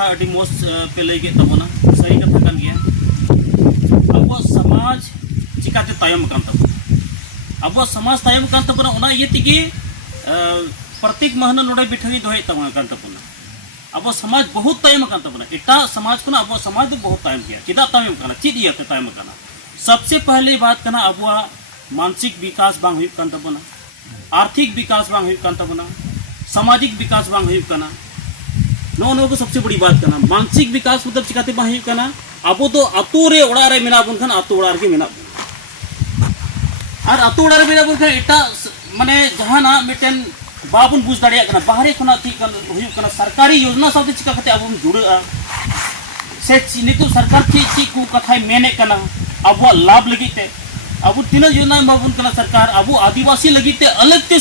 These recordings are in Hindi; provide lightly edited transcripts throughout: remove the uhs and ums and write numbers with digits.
कथा अभी मोज पे लगे तबना सही कथा कान गया अब समाज चिकाते तायम कान तबना अब समाज तायम कान तबना ओना ये तिगी प्रत्येक महीना नोडे बिठंगी दोहे तबना कान तबना अब समाज बहुत तायम कान तबना इटा समाज को अब समाज तो बहुत तायम किया चिदा तायम काना चिद इयाते तायम काना सबसे पहले बात करना अब मानसिक विकास बांग हुई कान तबना आर्थिक विकास बांग हुई कान तबना सामाजिक विकास बांग हुई काना नो को सबसे बड़ी बात करना मानसिक विकास मतलब चिकाते बांग हुई काना अब तो अतु रे ओड़ा रे मेना बुन खान अतु ओड़ा रे मेना और अतु ओड़ा रे मेना बुन खान इटा माने जहाना मिटेन बाबुन बुझ दाड़िया काना बाहरे खना ठीक हुई काना सरकारी योजना साथे चिका कते अब जुड़ा से नितो सरकार ची को कथाय मेने काना अब लाभ लगिते अब तीन योजना माबुन काना सरकार अब आदिवासी लगिते अलग ते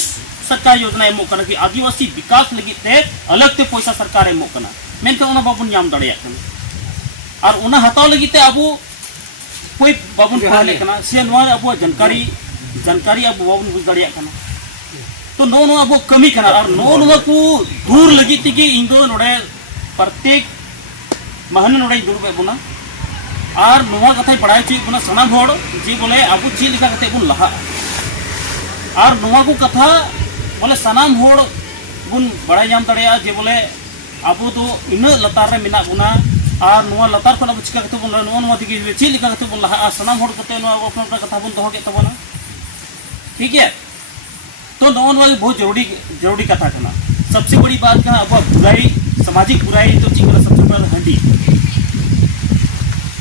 सरकार योजना एमो काना कि आदिवासी विकास लगिते अलग ते पैसा सरकार एमो काना मेनते ओना बाबुन नाम दाड़िया काना और ओना हताव लगिते अब कोई बाबुन पहले काना से नवा अब जानकारी अब बाबुन बुझ दाड़िया काना तो नो अब कमी काना और नो को दूर लगिते कि इंदो नोडे प्रत्येक महन नोडे दूर पे बुना और नवा कथा बड़ाई चुई बुना सनाम होड़ जी बोले अब चीज लिखा कते बुन लहा और नवा को कथा बोले सनाम होड़ बुन बड़ाई नाम दड़िया जे बोले अब तो इन लतार रे मिना बुना और नवा लतार खन अब चिका कते बुन नवा दिगी चीज लिखा कते बुन लहा सनाम होड़ कते नवा अपन कथा बुन दोहो के तबना ठीक है तो नवा बहुत जरूरी कथा करना सबसे बड़ी बात करना अब बुराई सामाजिक बुराई तो चिका सबसे बड़ा हंडी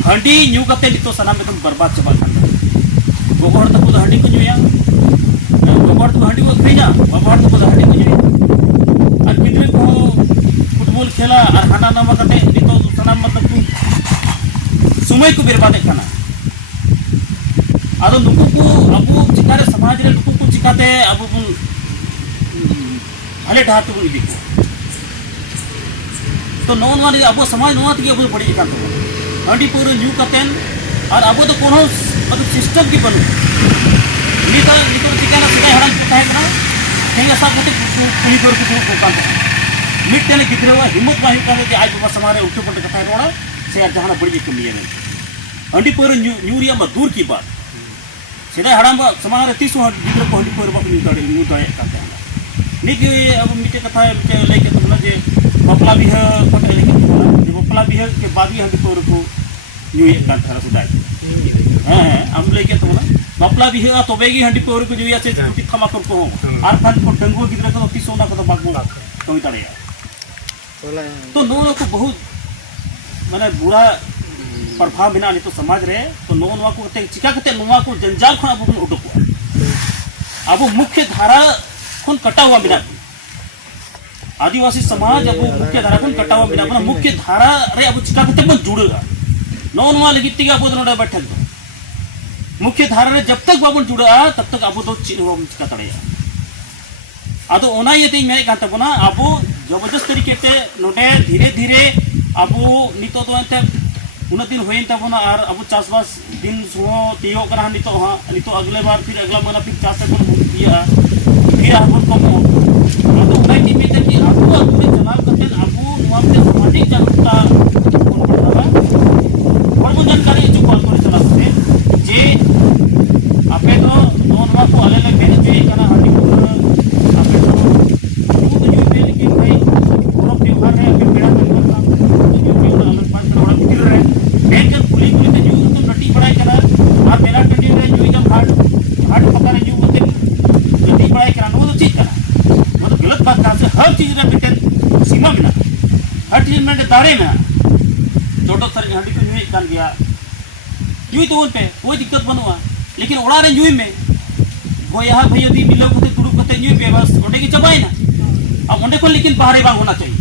हंडी न्यू कते नितो सनाम एकदम बर्बाद चबा खाना गोगो हड़ तको हंडी को न्यूया गोगो हड़ तो हंडी को खरीजा बाबा हड़ तो हंडी को न्यूया और गिद्रे को फुटबॉल खेला और हाना नामा कते नितो सनाम मतलब तू समय को बर्बाद खाना आदो नुकु को अब चिकारे समाज रे नुकु को चिकाते अब बुन भले ढात बुन इदी तो नौन वाली अब समाज नोआ तकी अब बड़ी कान तो हंडी पूरे न्यू कतेन और अब तो कोनो मतलब सिस्टम की बनू नितो चिकाना सिदा हड़न को थाय करा हेंगा सब कते पुलिस और को कान मिटने गिद्रे वा हिम्मत बाहि कान जे आज बाबा समारे उल्टे पलटे कथा रोड़ा से जहां बड़ी कमी है हंडी पूरे न्यूरिया में दूर की बात सीधा हड़म समारे 30 गिद्रे को हंडी पूरे बाप न्यू दाड़े काते निके अब मिटे कथा लेके तुमना जे बपला बिह कटे लेके बपला बिह के बाद ही हंडी पूरे को न्यू कान थारा सुदाय हां हम लेके तुमना बपला बिह तबेगी हंडी पूरे को जुया से कुटी खमा को आर खान को डंगो गिद्रे को 30 ना को बागो कमी दाड़िया तो नो को बहुत माने बुरा प्रभाव बिना तो समाज रे तो नो को कते चिका कते नोवा को जंजाल खन अब उडको अब मुख्य धारा खन कटा हुआ बिना आदिवासी समाज अब मुख्य धारा खन कटा हुआ बिना मुख्य धारा रे अब चिका कते बन जुड़ेगा नोवा लगी तिगा अब नोडा बैठक मुख्य धारा रे जब तक बाबन जुड़ा तब तक अब तो चिका तड़ेया आदो ओना ये ते मेरे कांता बना अब जबरदस्त तरीके से नोडे धीरे धीरे अब नितो तो एते उन दिन होइन तबना और अब चासबास दिन सुहो तियो करा नितो हां नितो अगले बार फिर अगला महीना फिर चास को दिया फिर हम को तो उन्हें टीम में कि अब पूरे चलाव करते अब नवा के सामाजिक जागरूकता कौन बढ़ावा और वो जानकारी जो कॉल करे चला सकते जे आपे तो नवा को अलग अलग भेज जे कना हाटी को आपे तो जो पे कि भाई पूरा त्योहार है आपके बेड़ा तो जो अलग बात थोड़ा फिर रहे बेंचर पुलिस को जो तो नटी पढ़ाई करा और मेरा टटी रे जो जब हार्ड पकड़ जो होते नटी पढ़ाई करा वो तो चीज करा वो तो गलत बात कहा से हर चीज रे बेटन सीमा में हर चीज में दायरे में छोटो सर हड्डी को न्यूज कर गया यूं तो उन पे कोई दिक्कत बनवा लेकिन ओड़ा रे न्यूज में वो यहाँ भैया दी मिलो को दुड़ू को न्यूज पे बस ओटे की चबाई ना अब ओटे को लेकिन बाहर बांग होना चाहिए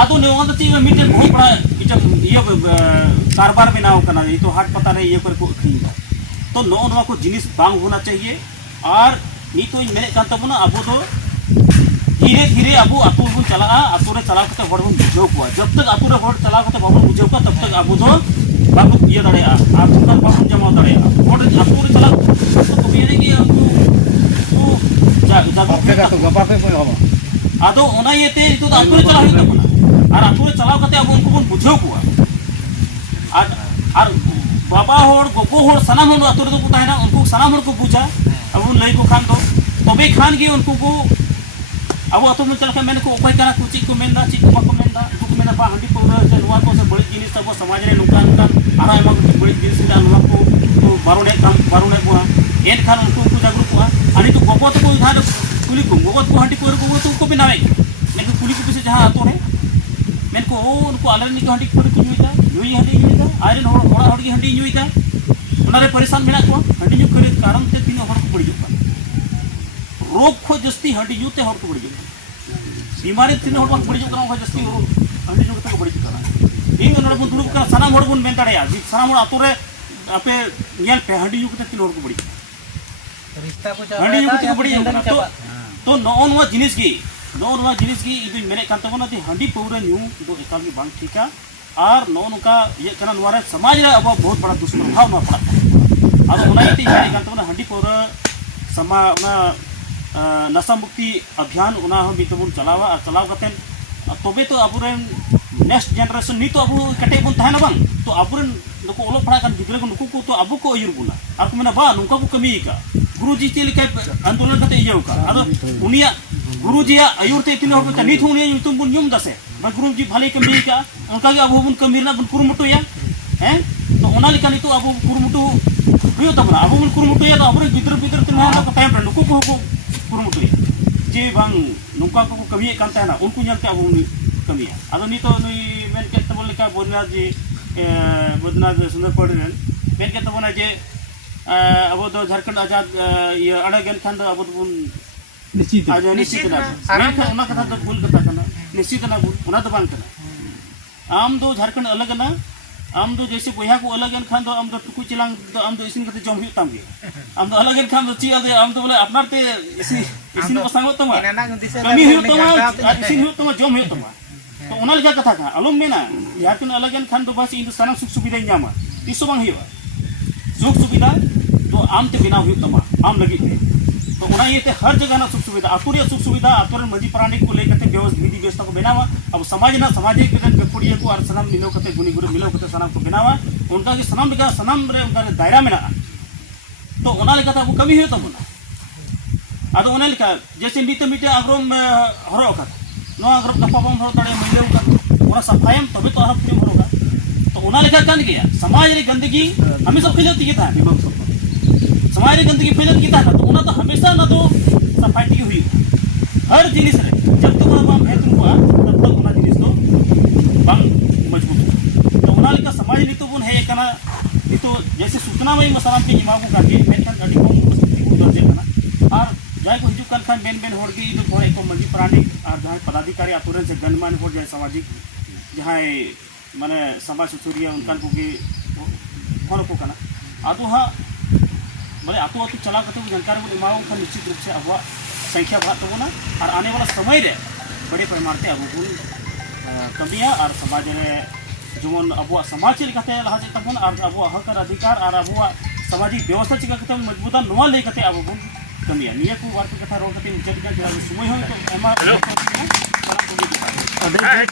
आदो ने वहां तो चीज में मीटर बहुत बड़ा ये कारबार में ना करना ये तो हाट पता नहीं ये पर को तो नो को जिनिस बांग होना चाहिए और नी तो मेरे कांता बना अब तो धीरे धीरे अब आतु बन चला आतु रे चला करते हड़ बन बुझाव को जब तक आतु रे हड़ चला करते बाबू बुझाव का तब तक अब तो बाबू ये दड़े आतु का बाबू जमा दड़े हड़ आतु रे चला तो ये कि तो जागो तो गपा पे होबा आदो ओना येते तो आतु रे चला होई तबना और आतु रे चलाव कते अब उनको बन बुझाव कुआ और बाबा होड़ गोगो होड़ सनाम होड़ आतु रे तो ताहेना उनको सनाम होड़ को बुझा अब उन लई को खान तो तबे खान गे उनको को अब आतु में चल के मेन को उपाय करा कुछ को मेनदा चिक को मेनदा को मेना बा हंडी पौरा से नुआ को से बड़ी जिनिस अब समाज रे नुकान कान आरा एमा को बड़ी जिनिस दा नुआ को तो बारोने बुआ एन खान उनको जागरूक हुआ आणि तो गोगो तो इधर कुली को गोगो तो हंडी पौरा को तो बनावे लेकिन कुली को पीछे जहां आतो रे मेन को उनको अलर नि हंडी पौरा को नुईता आयरन होड़ा की हंडी नुईता उनारे परेशान मेना को हंडी नु करे कारण ते तीन होड़ को पड़ी जुका रोग खो जस्ती हंडी नु ते होड़ को पड़ी जुका बीमारी तीन होड़ को पड़ी जुका जस्ती हंडी नु को पड़ी जुका इन नोड़ बन दुरुब का सनाम होड़ बन मेन दाड़या सनाम होड़ आतो रे आपे नेल पे हंडी नु को तीन होड़ को पड़ी रिश्ता को हंडी नु को पड़ी जुका तो नोनवा जिनिस की इबी मेने कान तबना ते हंडी पौरा न्यू दो एकाल की बांग ठीका और नौका ये कना नवारे समाज रे अब बहुत बड़ा दुष्प्रभाव ना पड़ा अब उनाइते मेने कान तबना हंडी पौरा समा उना नशा मुक्ति अभियान उना हम बितबुन चलावा चलाव कतेन तबे तो अबुरेन नेक्स्ट जनरेशन नी तो अबु कटे बन थाना बांग तो अबुरेन नुको ओलो पड़ा कान गिदरे को नुको को तो अबु को अयुर गुना आको मेना बा नुका को कमी का गुरुजी चेल के आंदोलन कते इयौ का आदो उनिया गुरुजी अयुर ते तीन होबे नी थुनिया युतुम बुन युम दसे बा गुरुजी भाले कमी का उनका के अबु बुन कमी ना बुन कुरुमुटो या हैं तो ओना लिका नी तो अबु कुरुमुटो हुयो तबरा अबु बुन कुरुमुटो या तो अबरे गिदर तीन ना को टाइम रे नुको को कुरुमुटो जे बांग नुका को कमी कान ताना उनको नेलते अबु कमी आदो नी तो नुई मेन के तबल लिका बोलना जी बदना सुंदर पड़रेन मेन के तबना जे अब तो झारखंड आजाद ये अड़गन खान दो अब बुन निश्चित ना मेन खान उना कथा तो भूल कथा कना निश्चित ना भूल उना तो बांग कना आम दो झारखंड अलग ना आम दो जैसे बोया को अलग खान दो आम दो टुकु चिलांग दो आम दो इसिन कते जम हुई ताम गे आम दो अलग खान दो ची आदे आम दो बोले अपनार ते इसिन पसंग तमा कमी हुई तमा इसिन हुई तमा जम हुई तमा तो उना लिखा कथा का अलम मेना झारखंड अलग खान दो बस इन सारा सुख सुविधा ᱧᱟᱢᱟ तिसो बांग हुआ सुख सुविधा तो आम ते बिना हुई तमा आम लगी तो उना ये ते हर जगह ना सुख सुविधा आतुरिया सुख सुविधा आतुरन मजी प्राणी को लेकर व्यवस्था विधि व्यवस्था को बनावा अब समाज ना सामाजिक बेपुड़िया को और सनाम मिलो कते गुनी गुरे मिलो कते सनाम को बनावा उनका की सनाम बिका सनाम रे उनका दायरा में ना तो उना लेका था वो कमी हुई तबना आदो उना लेका जैसे नीते मीटे अग्रम हरो का नो अग्रम दपाम हरो तड़े मिलो का पूरा सफायम तबे तो हर पूरी हरोगा तो उना लेका कान गया समाज रे गंदगी हमेशा फैलती की था समाज रे गंदगी फैलती की था तो उना तो हमेशा ना तो सफाई की हुई हर जिनिस रे जब तक उना बाम भेत रुआ तब तक उना जिनिस तो बांग मजबूत तो उना लेका समाज नी तो बुन है कना नी तो जैसे सूचना में मसलाम के इमाम को काके मेनखान अडी को दर्जे कना और जाय को हिजु कान खान मेन होड़ के इदो होय को मजी प्राणी और जहां पदाधिकारी आतुरन से गणमान हो जाए सामाजिक जहां माने समाज सुचुरिया उनकान को के फॉलो को कना आदो हा बोले आतो आतो चला कतो जानकारी को इमाओ का निश्चित रूप से अब संख्या बढ़ा तबना और आने वाला समय रे बड़े पैमाने पे अब कमिया और समाज रे जेमन अब समाज चल कते लहा जे तबन और अब हक अधिकार और अब सामाजिक व्यवस्था चिका कते मजबूता नवा ले कते अब कमिया निया को वार्ता कथा रो कते मुचत का समय हो तो एमा